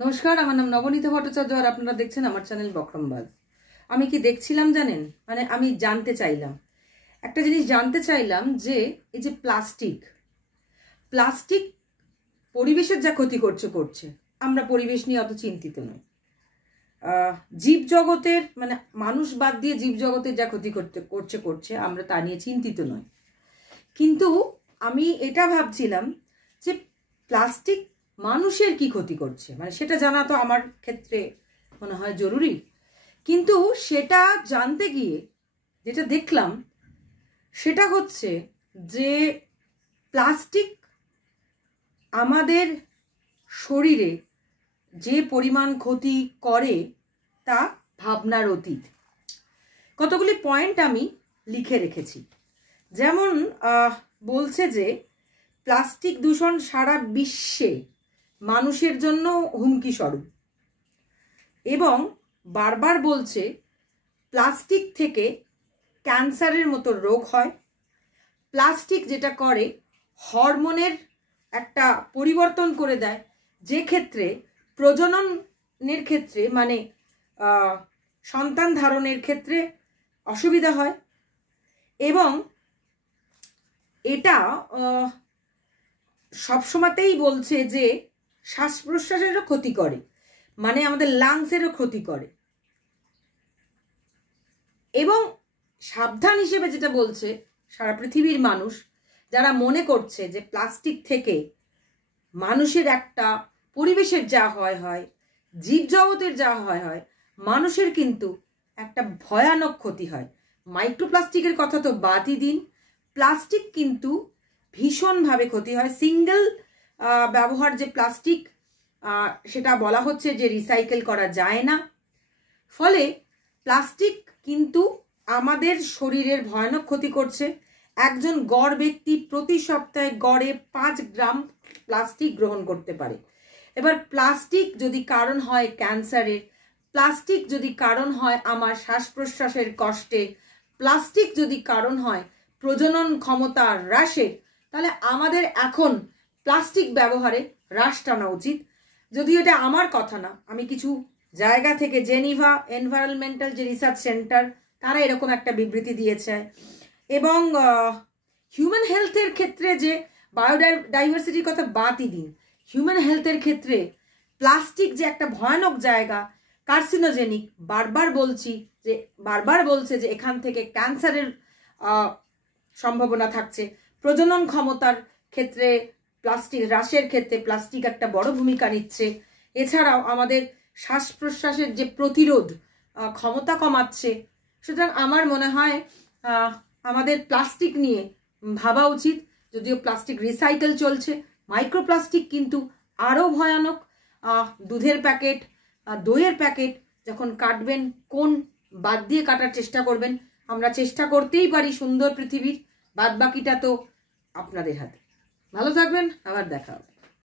নমস্কার, আমার নাম নবনীতা ভট্টাচার্য আর আপনারা দেখছেন আমার চ্যানেল বক্রমবাজ। আমি কি দেখছিলাম জানেন, মানে আমি জানতে চাইলাম একটা জিনিস, জানতে চাইলাম যে এই যে প্লাস্টিক পরিবেশের যা ক্ষতি করছে আমরা পরিবেশ নিয়ে অত চিন্তিত নই। জীব জগতের মানে মানুষ বাদ দিয়ে জীব জগতের যা ক্ষতি করছে আমরা তা নিয়ে চিন্তিত নই। কিন্তু আমি এটা ভাবছিলাম যে প্লাস্টিক মানুষের কি ক্ষতি করছে, মানে সেটা জানা তো আমার ক্ষেত্রে মনে হয় জরুরি। কিন্তু সেটা জানতে গিয়ে যেটা দেখলাম সেটা হচ্ছে যে প্লাস্টিক আমাদের শরীরে যে পরিমাণ ক্ষতি করে তা ভাবনার অতীত। কতগুলি পয়েন্ট আমি লিখে রেখেছি। যেমন বলছে যে প্লাস্টিক দূষণ সারা বিশ্বে মানুষের জন্য হুমকি স্বরূপ, এবং বারবার বলছে প্লাস্টিক থেকে ক্যান্সারের মতো রোগ হয়। প্লাস্টিক যেটা করে হরমোনের একটা পরিবর্তন করে দেয়, যে ক্ষেত্রে প্রজননের ক্ষেত্রে মানে সন্তান ধারণের ক্ষেত্রে অসুবিধা হয়। এবং এটা সবসময়তেই বলছে যে শ্বাস প্রশ্বাসেরও ক্ষতি করে, মানে আমাদের লাংসেরও ক্ষতি করে। এবং সাবধান হিসেবে যেটা বলছে সারা পৃথিবীর মানুষ যারা মনে করছে যে প্লাস্টিক থেকে মানুষের একটা পরিবেশের যা হয় জীবজগতের যা হয় মানুষের কিন্তু একটা ভয়ানক ক্ষতি হয়। মাইক্রোপ্লাস্টিকের কথা তো বাদই দিন, প্লাস্টিক কিন্তু ভীষণভাবে ক্ষতি হয়। সিঙ্গেল ব্যবহার যে প্লাস্টিক সেটা বলা হচ্ছে যে রিসাইকেল করা যায় না। ফলে প্লাস্টিক কিন্তু আমাদের শরীরের ভয়ানক ক্ষতি করছে। একজন গড় ব্যক্তি প্রতি সপ্তাহে গড়ে 5 গ্রাম প্লাস্টিক গ্রহণ করতে পারে। এবার প্লাস্টিক যদি কারণ হয় ক্যান্সারের, প্লাস্টিক যদি কারণ হয় আমার শ্বাস প্রশ্বাসের কষ্টে, প্লাস্টিক যদি কারণ হয় প্রজনন ক্ষমতা হ্রাসের, তাহলে আমাদের এখন প্লাস্টিক ব্যবহারে হ্রাস টানা উচিত। যদিও এটা আমার কথা না, আমি কিছু জায়গা থেকে জেনিভা এনভায়রনমেন্টাল যে রিসার্চ সেন্টার তারা এরকম একটা বিবৃতি দিয়েছে। এবং হিউম্যান হেলথের ক্ষেত্রে যে বায়োডাইভার্সিটির কথা বাদই দিন, হিউম্যান হেলথের ক্ষেত্রে প্লাস্টিক যে একটা ভয়ানক জায়গা, কার্সিনোজেনিক, বারবার বলছে যে এখান থেকে ক্যান্সারের সম্ভাবনা থাকছে। প্রজনন ক্ষমতার ক্ষেত্রে প্লাস্টিক হ্রাসের ক্ষেত্রে প্লাস্টিক একটা বড় ভূমিকা নিচ্ছে। এছাড়াও আমাদের শ্বাস প্রশ্বাসের যে প্রতিরোধ ক্ষমতা কমাচ্ছে। সুতরাং আমার মনে হয় আমাদের প্লাস্টিক নিয়ে ভাবা উচিত। যদিও প্লাস্টিক রিসাইকেল চলছে, মাইক্রোপ্লাস্টিক কিন্তু আরও ভয়ানক। দুধের প্যাকেট, দইয়ের প্যাকেট যখন কাটবেন কোন বাদ দিয়ে কাটার চেষ্টা করবেন। আমরা চেষ্টা করতেই পারি সুন্দর পৃথিবীর, বাদ বাকিটা তো আপনাদের হাতে। ভালো থাকবেন, আবার দেখা হবে।